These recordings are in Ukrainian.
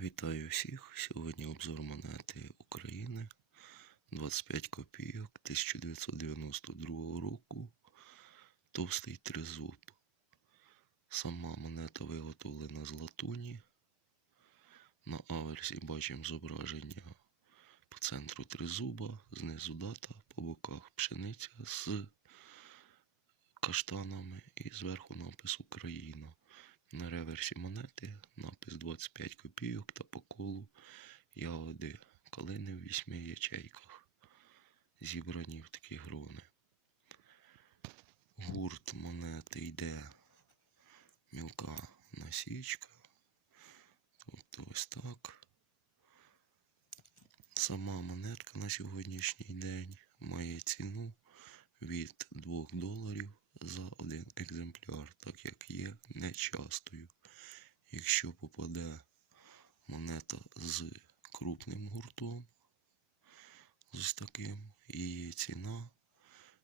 Вітаю всіх! Сьогодні обзор монети України 25 копійок 1992 року. Товстий тризуб. Сама монета виготовлена з латуні. На аверсі бачимо зображення по центру тризуба, знизу дата, по боках пшениця з каштанами і зверху напис Україна. На реверсі монети напис 25 копійок та по колу ягоди калини в вісьми ячейках, зібрані в такі грони. Гурт монети йде мілка насічка. Тобто ось так. Сама монетка на сьогоднішній день має ціну від 2 доларів за один екземпляр, так як є нечастою. Якщо попаде монета з крупним гуртом, з ось таким, її ціна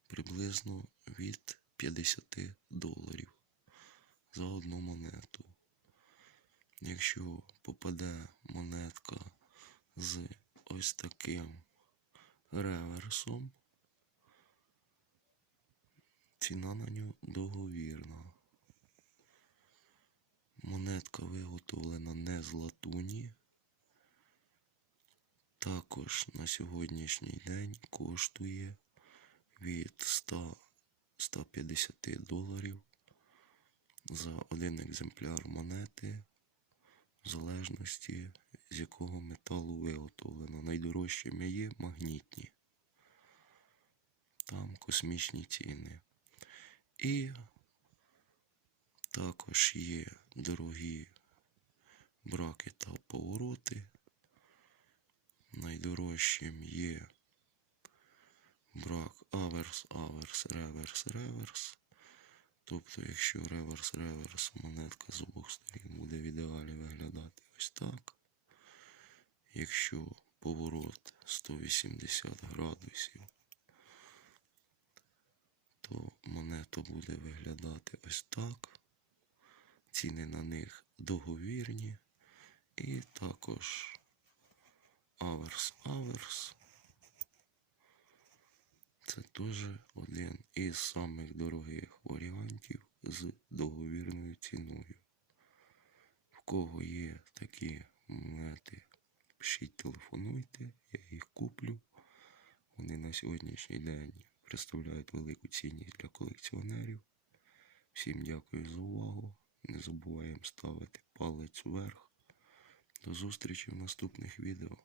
приблизно від 50 доларів за одну монету. Якщо попаде монетка з ось таким реверсом, ціна на нього договірна. Монетка виготовлена не з латуні. Також на сьогоднішній день коштує від 100-150 доларів за один екземпляр монети, в залежності з якого металу виготовлено. Найдорожчими є магнітні. Там космічні ціни. І також є дорогі браки та повороти. Найдорожчим є брак аверс, аверс, реверс, реверс. Тобто, якщо реверс, реверс, монетка з обох сторін буде в ідеалі виглядати ось так. Якщо поворот 180 градусів, то монета буде виглядати ось так. Ціни на них договірні. І також аверс аверс. Це теж один із самих дорогих варіантів з договірною ціною. В кого є такі монети, пишіть, телефонуйте, я їх куплю. Вони на сьогоднішній день представляють велику цінність для колекціонерів. Всім дякую за увагу. Не забуваємо ставити палець вверх. До зустрічі в наступних відео.